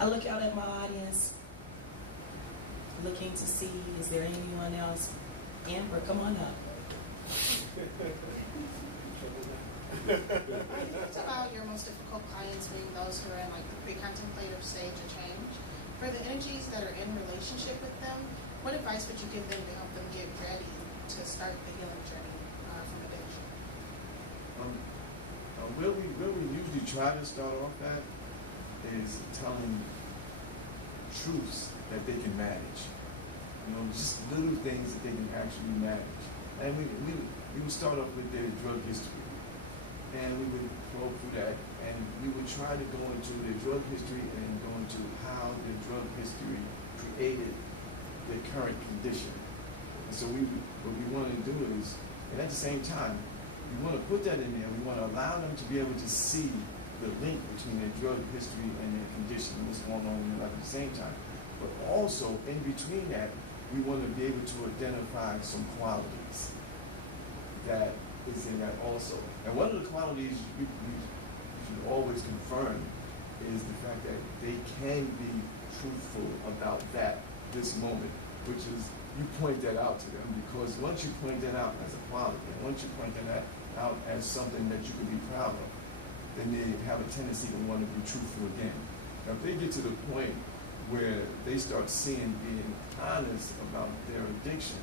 I look out at my audience, looking to see, is there anyone else? Amber, come on up. It's about your most difficult clients being those who are in like the pre-contemplative stage of change. For the energies that are in relationship with them, what advice would you give them to help them get ready to start the healing journey from addiction? Where we usually try to start off at is telling truths that they can manage. You know, just little things that they can actually manage. And we would start off with their drug history. And we would go through that, and we would try to go into their drug history and go into how their drug history created their current condition. And so what we want to do is, and at the same time, we want to put that in there. We want to allow them to be able to see the link between their drug history and their condition and what's going on in their life at the same time. But also, in between that, we want to be able to identify some qualities that is in that also. And one of the qualities we should always confirm is the fact that they can be truthful about this moment, which is you point that out to them, because once you point that out as a quality, and once you point that out as something that you can be proud of, then they have a tendency to want to be truthful again. Now, if they get to the point where they start seeing being honest about their addiction,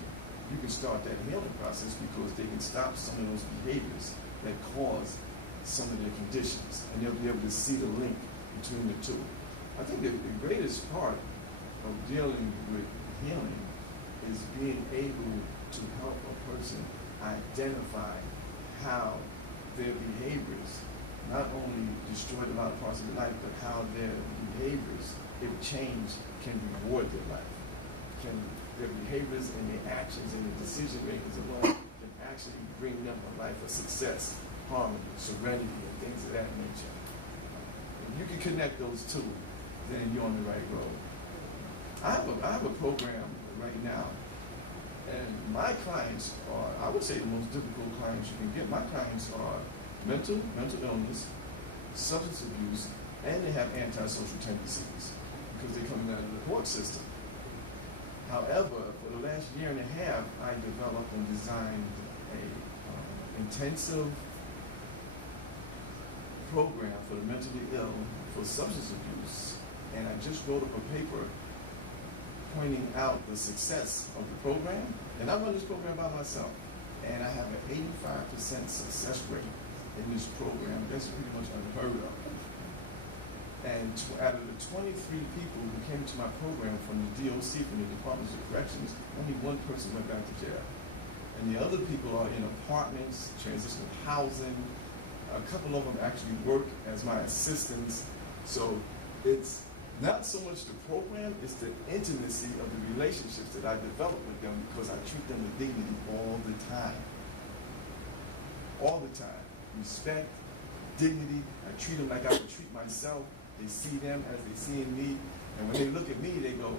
you can start that healing process, because they can stop some of those behaviors that cause some of their conditions, and they'll be able to see the link between the two. I think the greatest part of dealing with healing is being able to help a person identify how their behaviors not only destroyed a lot of parts of their life, but how their behaviors, if changed, can reward their life. Their behaviors and their actions and their decision makings alone can actually bring them a life of success, harmony, serenity, and things of that nature. If you can connect those two, then you're on the right road. I have a program right now, and my clients are, I would say, the most difficult clients you can get. My clients are mental illness, substance abuse, and they have antisocial tendencies because they're coming out of the court system. However, for the last year and a half, I developed and designed a intensive program for the mentally ill for substance abuse, and I just wrote up a paper pointing out the success of the program. And I run this program by myself, and I have an 85% success rate in this program. That's pretty much unheard of. And out of the 23 people who came to my program from the DOC, from the Departments of Corrections, only one person went back to jail. And the other people are in apartments, transitional housing. A couple of them actually work as my assistants. So it's not so much the program, it's the intimacy of the relationships that I develop with them, because I treat them with dignity all the time. All the time. Respect, dignity. I treat them like I would treat myself. They see them as they see in me, and when they look at me, they go,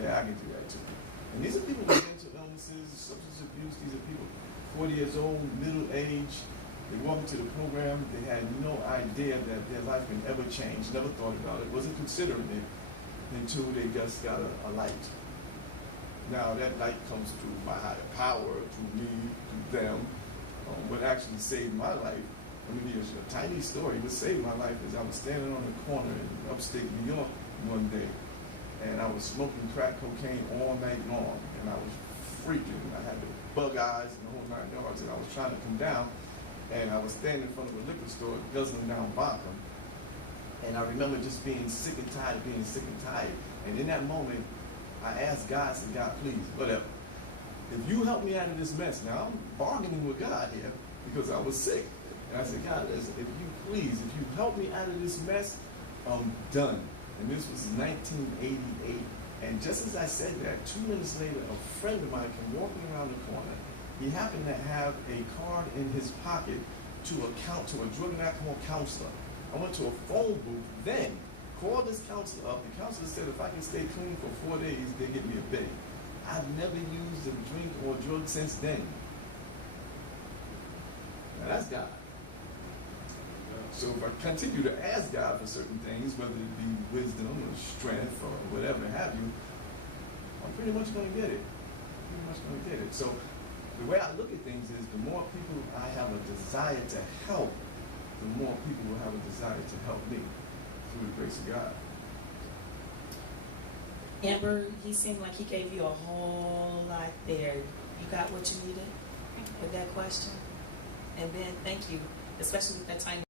yeah, I can do that too. And these are people with mental illnesses, substance abuse. These are people 40 years old, middle age. They walk into the program, they had no idea that their life can ever change, never thought about it, wasn't considering it until they just got a light. Now that light comes through my higher power, through me, through them. What actually saved my life, let me give you a tiny story. What saved my life is I was standing on the corner in upstate New York one day, and I was smoking crack cocaine all night long, and I was freaking. I had the bug eyes and the whole 9 yards, and I was trying to come down, and I was standing in front of a liquor store guzzling down vodka. And I remember just being sick and tired of being sick and tired. And in that moment, I asked God, I said, God, please, whatever. If you help me out of this mess, now I'm bargaining with God here because I was sick. And I said, God, if you please, if you help me out of this mess, I'm done. And this was 1988. And just as I said that, 2 minutes later, a friend of mine came walking around the corner. He happened to have a card in his pocket to a drug and alcohol counselor. I went to a phone booth, then called this counselor up. The counselor said if I can stay clean for 4 days, they give me a bid. I've never used a drink or drug since then. Now that's God. So if I continue to ask God for certain things, whether it be wisdom or strength or whatever have you, I'm pretty much going to get it. Pretty much going to get it. So the way I look at things is the more people I have a desire to help, the more people will have a desire to help me through the grace of God. Amber, he seemed like he gave you a whole lot there. You got what you needed with that question? And then thank you, especially with that time